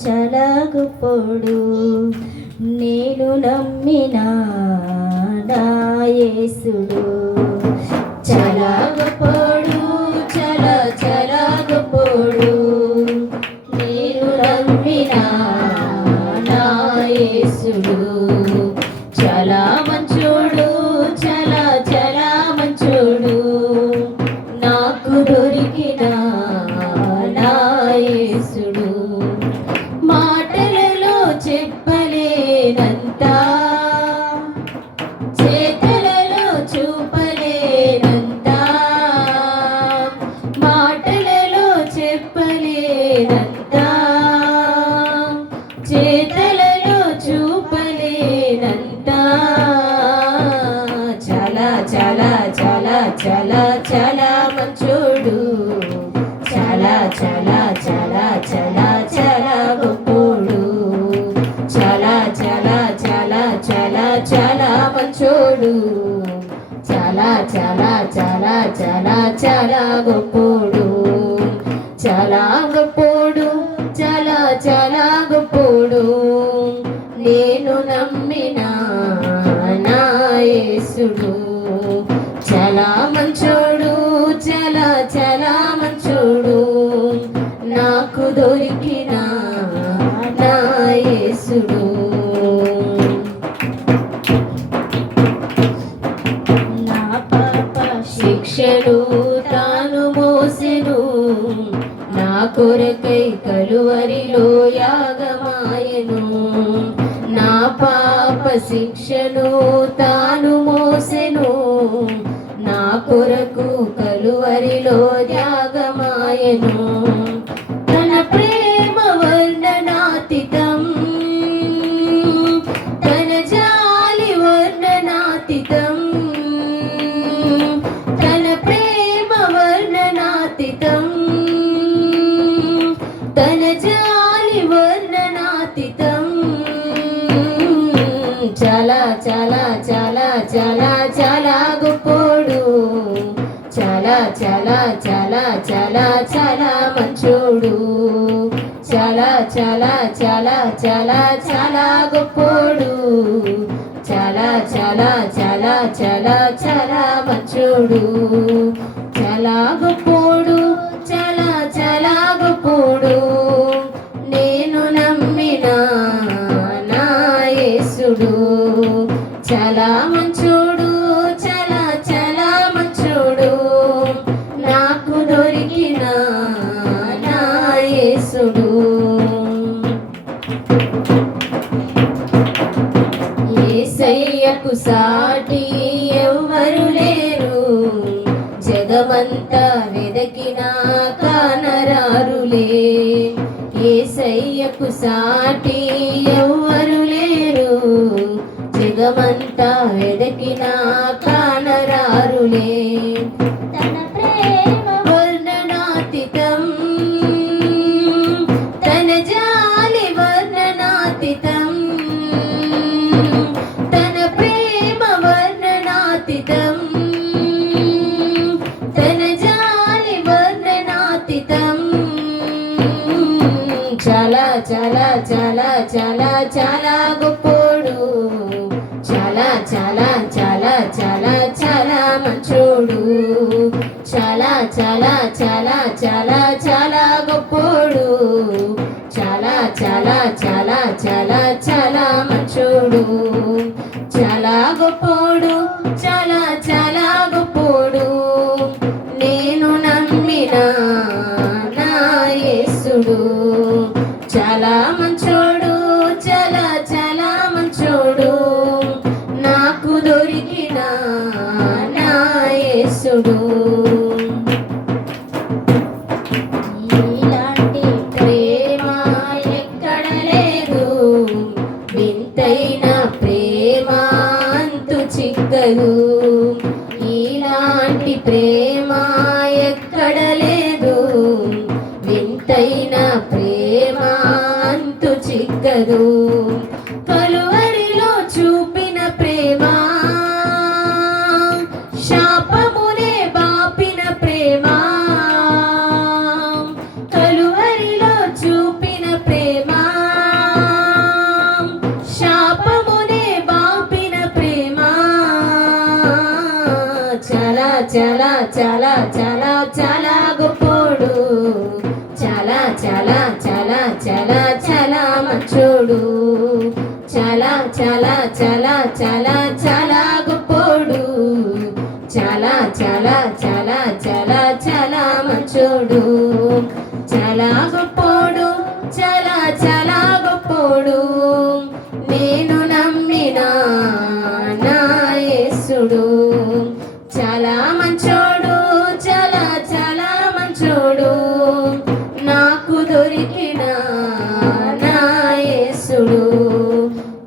చాలా 难道 చాలా చాలా చాలా చాలా గొప్పోడు. చాలా గొప్పోడు చాలా చాలా గొప్పోడు. నేను నమ్మిన నాయసుడు చాలా నా కొరకై కలువరిలో యాగమాయను. నా పాప శిక్షను తాను మోసెను. నా కొరకు కలువరిలో యాగమాయను. చాలా చాలా మంచోడు. చాలా చాలా చాలా చాలా చాలా గొప్పోడు. చాలా చాలా చాలా చాలా చాలా మంచోడు. చాలా గొప్పోడు. ఏసయ్యకు సాటి ఎవ్వరు లేరు. జగమంతా వెదకినా కానరారులే ఏసయ్యకు సాటి ఎవ్వరు లేరు. జగమంతా వెదకినా కా చాలా చాలా చాలా చాలా చాలా గొప్పోడు చాలా చాలా చాలా చాలా చాలా మంచోడు చాలా చాలా చాలా చాలా చాలా గొప్పోడు చాలా చాలా చాలా చాలా చాలా మంచోడు చాలా మంచోడు చాలా చాలా మంచోడు. నాకు దొరికిన నా యేసుడు. ఇలాంటి ప్రేమ ఎక్కడ లేదు. వింతైన ప్రేమ అంతు చిక్కదు. ఇలాంటి ప్రేమ చాలా చాలా చాలా చాలా మంచోడు. చాలా చాలా చాలా చాలా చాలా గొప్పోడు. చాలా చాలా చాలా చాలా చాలా మంచోడు. చాలా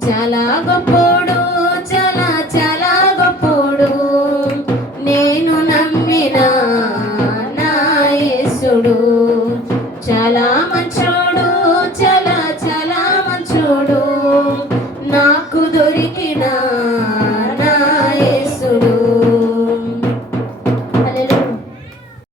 చాలా గొప్పోడు